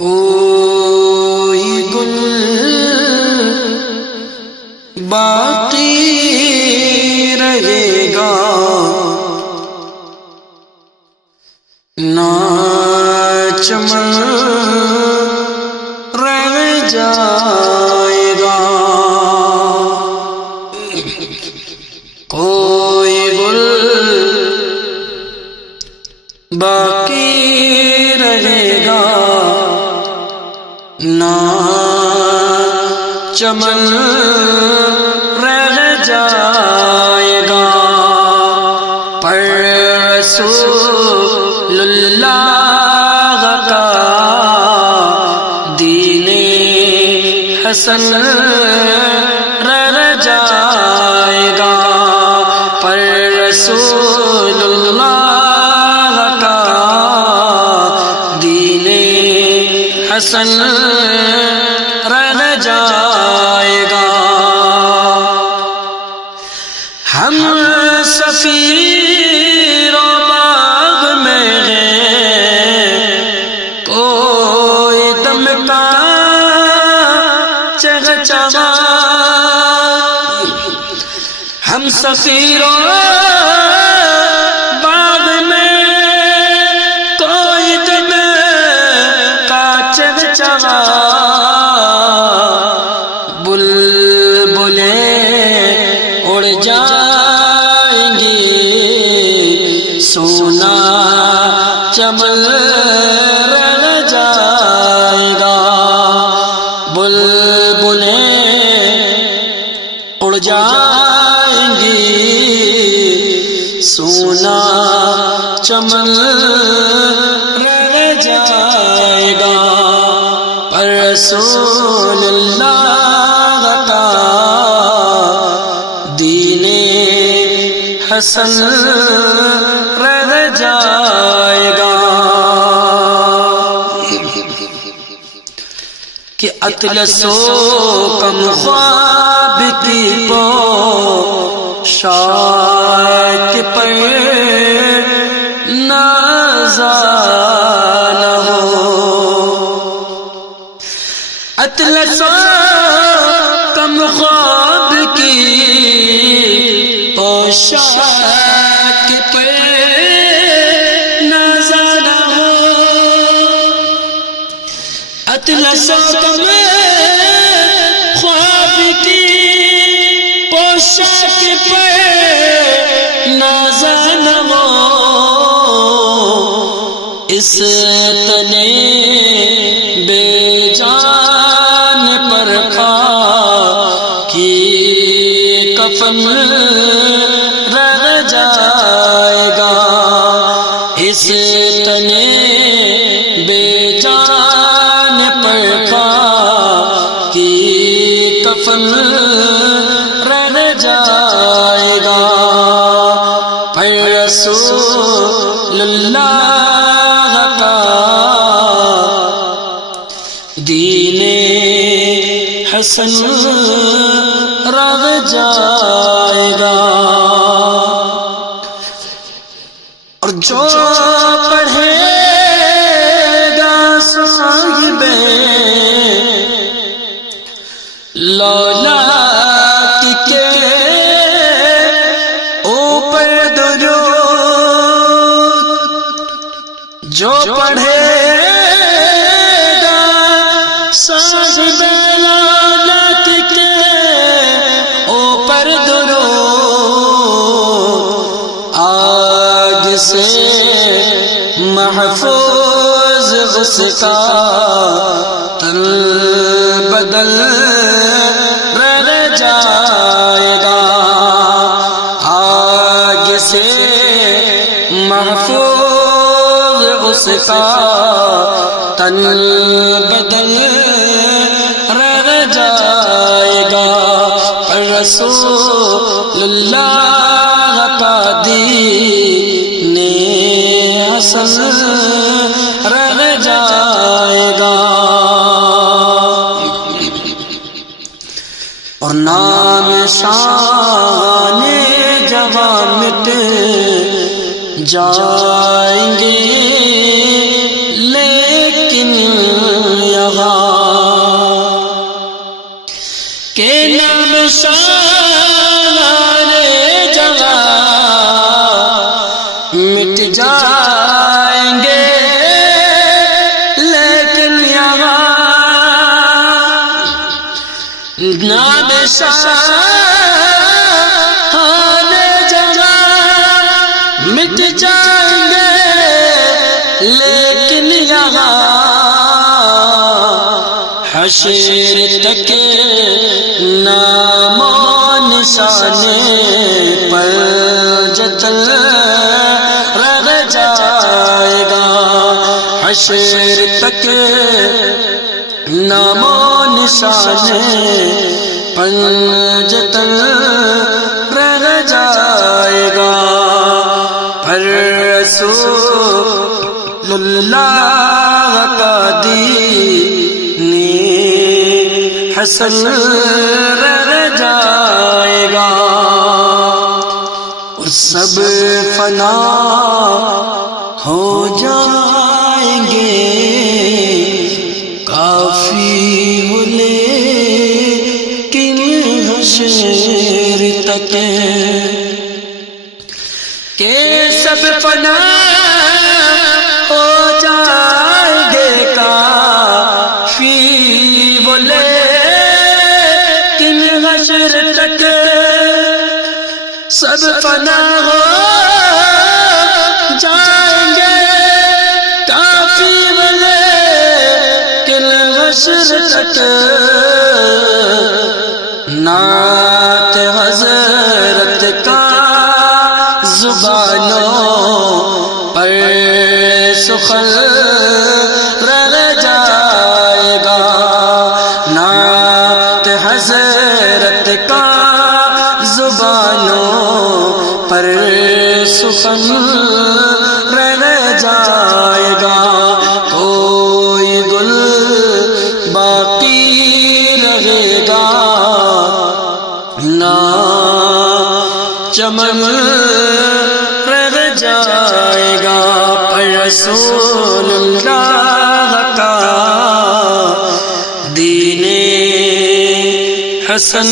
کوئی گل باقی رہے گا نہ چمن رہ جائے گا، کوئی گل باقی رہے گا نہ چمن رہ جائے گا، پر رسول اللہ کا دین حسن رہ جائے گا، پر رسول اللہ کا دین حسن رہ جائے گا۔ ہم سفیر و باغ میں ہیں، کوئی دم کا چہچہا، ہم سفیر و باغ میں کوئی دم کا چہچہا، بلبلیں اڑ جائیں گی، سونا چمن رہ جائے گا، بلبلیں اڑ جائیں گی، سونا چمن رہ جائے گا، پر رسول اللہ کا دین حسن رہ جائے گا۔ کہ اطلس و کم خواب کی پوشاک پر نازل ہو، اطلس و کم خواب کی پوشاک پر نازل ہو، اطلس و کم خواب کی پوشاک پر نازل ہو، اس تنے بے جان پر خاکی کفن رہ جائے گا، اس تنے بے جان پر خاکی کفن رہ جائے گا، پر رسول اللہ کا دین حسن رہ جائے گا۔ اور جو پڑھے گا صاحب لولاک کے اوپر درود، جو پڑھے گا صاحب لولاک کے اوپر درود، آگ سے محفوظ اس کا تن بدل رہ جائے گا، آگ سے محفوظ اس کا تن بدل رہ جائے گا، پر رسول اللہ کا دین حسن رہ جائے گا، اور نام شان جوان مٹ جائیں گے، لیکن نام شان جہاں مٹ جائیں گے لیکن یہاں حشر تک نام و نشان پر جتن رہ جائے گا، حشر تک نام و نشان پر جتن رہ جائے گا، پر رسول اللہ کا دین حسن رہ جائے گا، اور سب فنا ہو جائیں گے، کافی وہ لیکن حشر تک کہ سب فنا ہو جائیں گے، کافی وہ لیکن حشر تک سب فنا ہو جائیں گے، کافی وہ لیکن حشر تک نعت حضرت کا زبانوں پر سخن رہ جائے گا، نعت حضرت کا زبانوں پر سخن رہ جائے گا، کوئی گل باقی رہے گا نہ چمن رہ جائے گا، پر رسول اللہ کا دین حسن